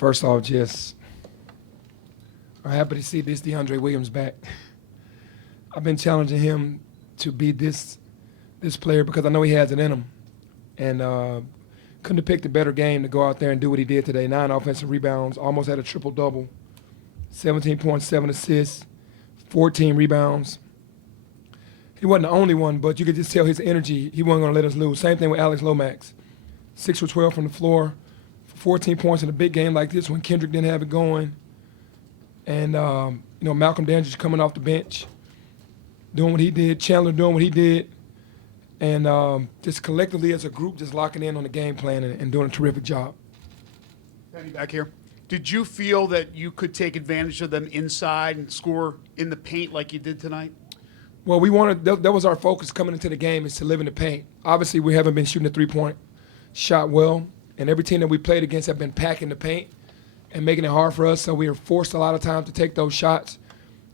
First off, just I'm happy to see this DeAndre Williams back. I've been challenging him to be this player because I know he has it in him. And couldn't have picked a better game to go out there and do what he did today. 9 offensive rebounds, almost had a triple-double, 17 points, 7 assists, 14 rebounds. He wasn't the only one, but you could just tell his energy. He wasn't going to let us lose. Same thing with Alex Lomax. 6 for 12 from the floor, 14 points in a big game like this when Kendrick didn't have it going. And, Malcolm Dandridge coming off the bench, doing what he did, Chandler doing what he did, and just collectively as a group just locking in on the game plan and doing a terrific job. Penny, back here. Did you feel that you could take advantage of them inside and score in the paint like you did tonight? Well, that was our focus coming into the game, is to live in the paint. Obviously, we haven't been shooting the three-point shot well, and every team that we played against have been packing the paint and making it hard for us, so we were forced a lot of times to take those shots.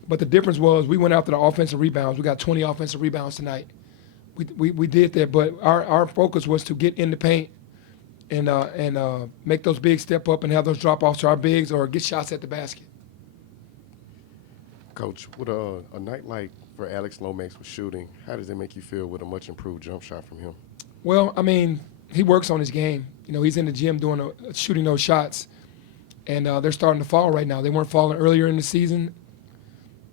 But the difference was we went after the offensive rebounds. We got 20 offensive rebounds tonight. We did that, but our focus was to get in the paint and make those bigs step up and have those drop-offs to our bigs or get shots at the basket. Coach, with a night like for Alex Lomax with shooting, how does it make you feel with a much improved jump shot from him? Well, I mean, he works on his game. He's in the gym shooting those shots, and they're starting to fall right now. They weren't falling earlier in the season,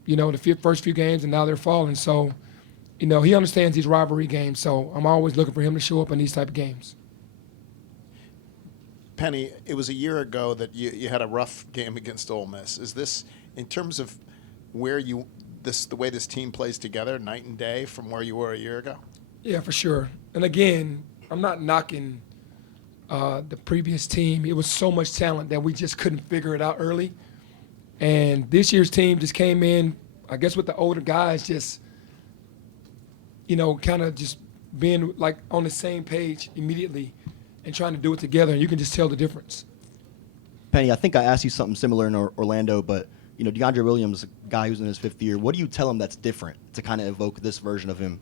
the first few games, and now they're falling. So, he understands these rivalry games, so I'm always looking for him to show up in these type of games. Penny, it was a year ago that you had a rough game against Ole Miss. Is this, in terms of the way this team plays together, night and day from where you were a year ago? Yeah, for sure. And again, I'm not knocking the previous team. It was so much talent that we just couldn't figure it out early. And this year's team just came in, I guess with the older guys just, kind of just being like on the same page immediately and trying to do it together, and you can just tell the difference. Penny, I think I asked you something similar in Orlando, but DeAndre Williams, a guy who's in his 5th year, what do you tell him that's different to kind of evoke this version of him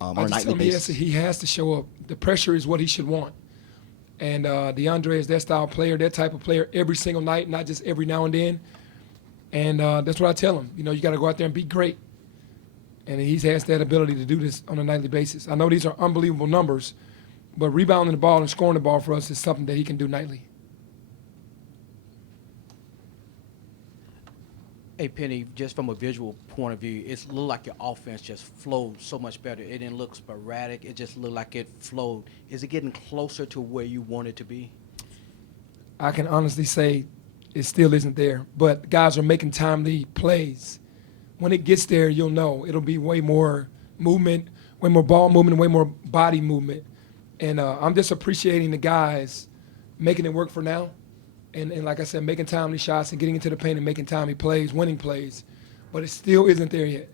on a nightly basis? He has to show up. The pressure is what he should want. And DeAndre is that style player, that type of player every single night, not just every now and then. And that's what I tell him. You got to go out there and be great. And he has that ability to do this on a nightly basis. I know these are unbelievable numbers, but rebounding the ball and scoring the ball for us is something that he can do nightly. Hey, Penny, just from a visual point of view, it looked like your offense just flowed so much better. It didn't look sporadic. It just looked like it flowed. Is it getting closer to where you want it to be? I can honestly say it still isn't there, but guys are making timely plays. When it gets there, you'll know. It'll be way more movement, way more ball movement, way more body movement. And I'm just appreciating the guys making it work for now. And like I said, making timely shots and getting into the paint and making timely plays, winning plays. But it still isn't there yet.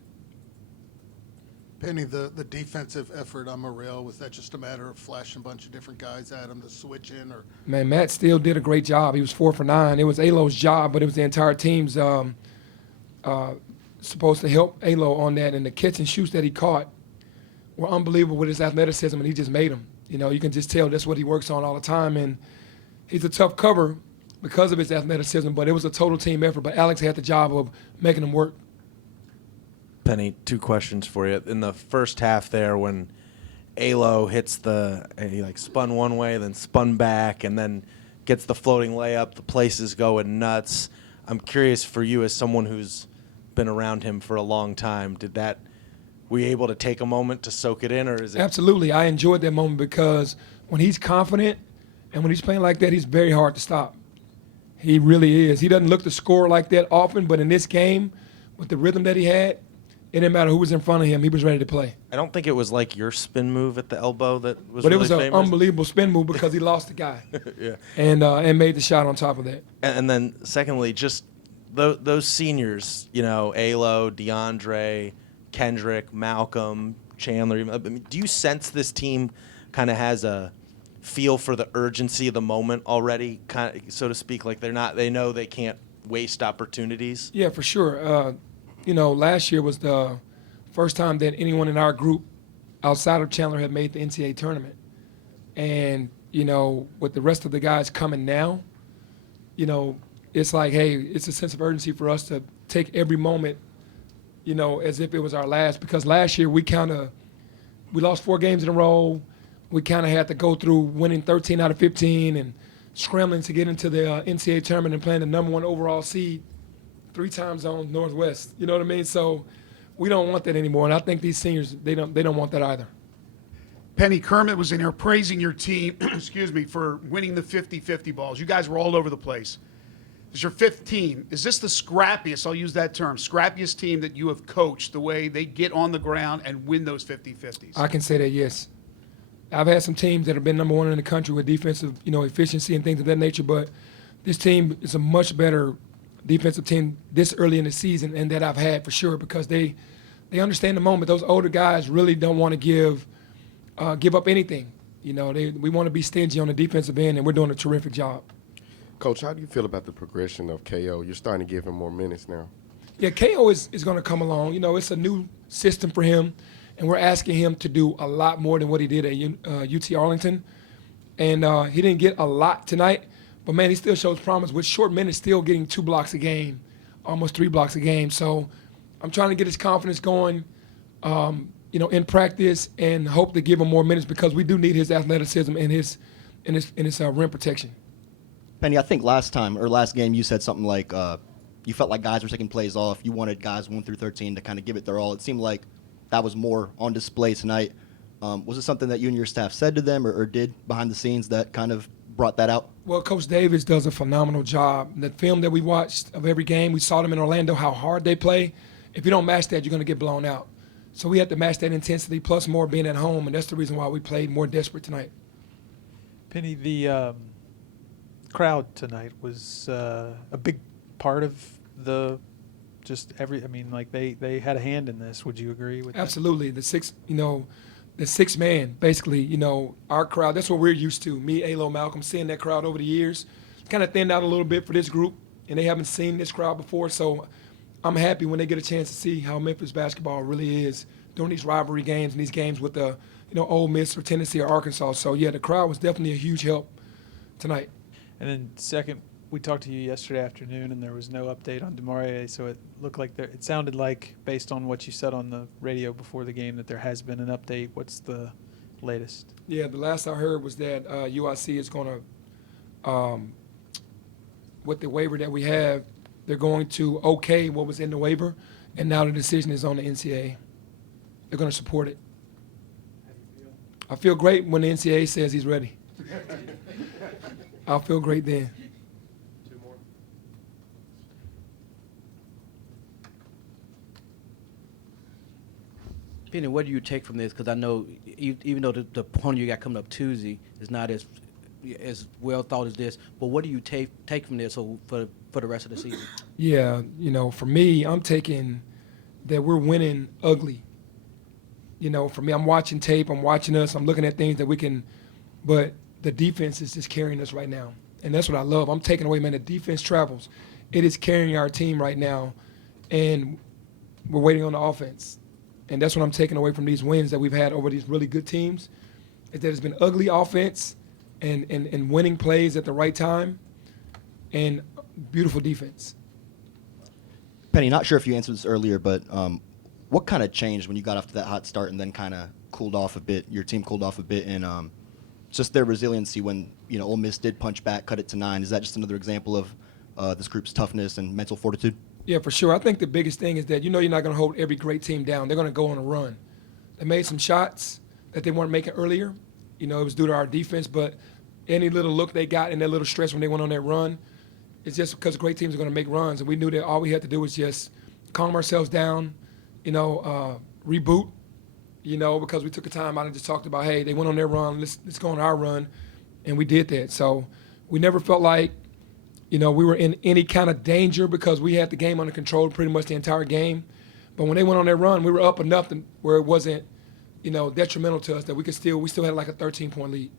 Penny, the defensive effort on Morrell, was that just a matter of flashing a bunch of different guys at him to switch in? Or Man, Matt still did a great job. He was 4 for 9. It was Alo's job, but it was the entire team's supposed to help Alo on that. And the catch and shoots that he caught were unbelievable with his athleticism, and he just made them. You can just tell that's what he works on all the time. And he's a tough cover because of his athleticism, but it was a total team effort. But Alex had the job of making them work. Penny, 2 questions for you. In the first half there, when Alo hits he spun one way, then spun back, and then gets the floating layup, the place is going nuts. I'm curious for you as someone who's been around him for a long time, were you able to take a moment to soak it in, or is it? Absolutely. I enjoyed that moment because when he's confident and when he's playing like that, he's very hard to stop. He really is. He doesn't look to score like that often, but in this game, with the rhythm that he had, it didn't matter who was in front of him. He was ready to play. I don't think it was like your spin move at the elbow that was But really it was an famous. unbelievable spin move because he lost the guy. Yeah. And made the shot on top of that. And then secondly, just those seniors, Alo, DeAndre, Kendrick, Malcolm, Chandler. Do you sense this team kind of has a feel for the urgency of the moment already, kind of, so to speak? Like they know they can't waste opportunities? Yeah, for sure. Last year was the first time that anyone in our group outside of Chandler had made the NCAA tournament. And, with the rest of the guys coming now, it's like, hey, it's a sense of urgency for us to take every moment, as if it was our last. Because last year we lost 4 games in a row. We kind of had to go through winning 13 out of 15 and scrambling to get into the NCAA tournament and playing the number 1 overall seed 3 time zones Northwest. You know what I mean? So we don't want that anymore. And I think these seniors, they don't want that either. Penny, Kermit was in here praising your team, excuse me, for winning the 50-50 balls. You guys were all over the place. This is your 5th team. Is this the scrappiest, I'll use that term, scrappiest team that you have coached, the way they get on the ground and win those 50-50s? I can say that, yes. I've had some teams that have been number 1 in the country with defensive, efficiency and things of that nature, but this team is a much better defensive team this early in the season, and that I've had for sure, because they understand the moment. Those older guys really don't want to give up anything. We want to be stingy on the defensive end, and we're doing a terrific job. Coach, how do you feel about the progression of KO? You're starting to give him more minutes now. Yeah, KO is going to come along. It's a new system for him, and we're asking him to do a lot more than what he did at UT Arlington. And he didn't get a lot tonight, but, man, he still shows promise with short minutes, still getting 2 blocks a game, almost 3 blocks a game. So I'm trying to get his confidence going, in practice, and hope to give him more minutes, because we do need his athleticism and his rim protection. Penny, I think last game you said something like you felt like guys were taking plays off. You wanted guys 1 through 13 to kind of give it their all. It seemed like that was more on display tonight. Was it something that you and your staff said to them or did behind the scenes that kind of brought that out? Well, Coach Davis does a phenomenal job. The film that we watched of every game, we saw them in Orlando, how hard they play. If you don't match that, you're going to get blown out. So we had to match that intensity, plus more being at home, and that's the reason why we played more desperate tonight. Penny, the crowd tonight was a big part of they had a hand in this. Would you agree with Absolutely. The six man, basically, our crowd, that's what we're used to. Me, Alo, Malcolm, seeing that crowd over the years. Kind of thinned out a little bit for this group, and they haven't seen this crowd before. So I'm happy when they get a chance to see how Memphis basketball really is during these rivalry games and these games with the, Ole Miss or Tennessee or Arkansas. So, yeah, the crowd was definitely a huge help tonight. And then second, we talked to you yesterday afternoon, and there was no update on DeMaurier, so it looked like it sounded like, based on what you said on the radio before the game, that there has been an update. What's the latest? Yeah, the last I heard was that UIC is going to, with the waiver that we have, they're going to okay what was in the waiver, and now the decision is on the NCAA. They're going to support it. How do you feel? I feel great when the NCAA says he's ready. I'll feel great then. 2 more. Penny, what do you take from this? Because I know even though the opponent you got coming up Tuesday is not as well thought as this, but what do you take from this for the rest of the season? Yeah, for me, I'm taking that we're winning ugly. For me, I'm watching tape, I'm watching us, I'm looking at things that we can, but the defense is just carrying us right now. And that's what I love. I'm taking away, man, the defense travels. It is carrying our team right now, and we're waiting on the offense. And that's what I'm taking away from these wins that we've had over these really good teams, is that it's been ugly offense and winning plays at the right time and beautiful defense. Penny, not sure if you answered this earlier, but what kind of changed when you got off to that hot start and then kind of cooled off a bit? Your team cooled off a bit, and just their resiliency when Ole Miss did punch back, cut it to 9. Is that just another example of this group's toughness and mental fortitude? Yeah, for sure. I think the biggest thing is that you're not going to hold every great team down. They're going to go on a run. They made some shots that they weren't making earlier. It was due to our defense, but any little look they got and that little stress when they went on that run, it's just because great teams are going to make runs, and we knew that all we had to do was just calm ourselves down, reboot, because we took a time out and just talked about, hey, they went on their run, let's go on our run, and we did that. So we never felt like, we were in any kind of danger because we had the game under control pretty much the entire game. But when they went on their run, we were up enough where it wasn't, detrimental to us, that we still had like a 13-point lead.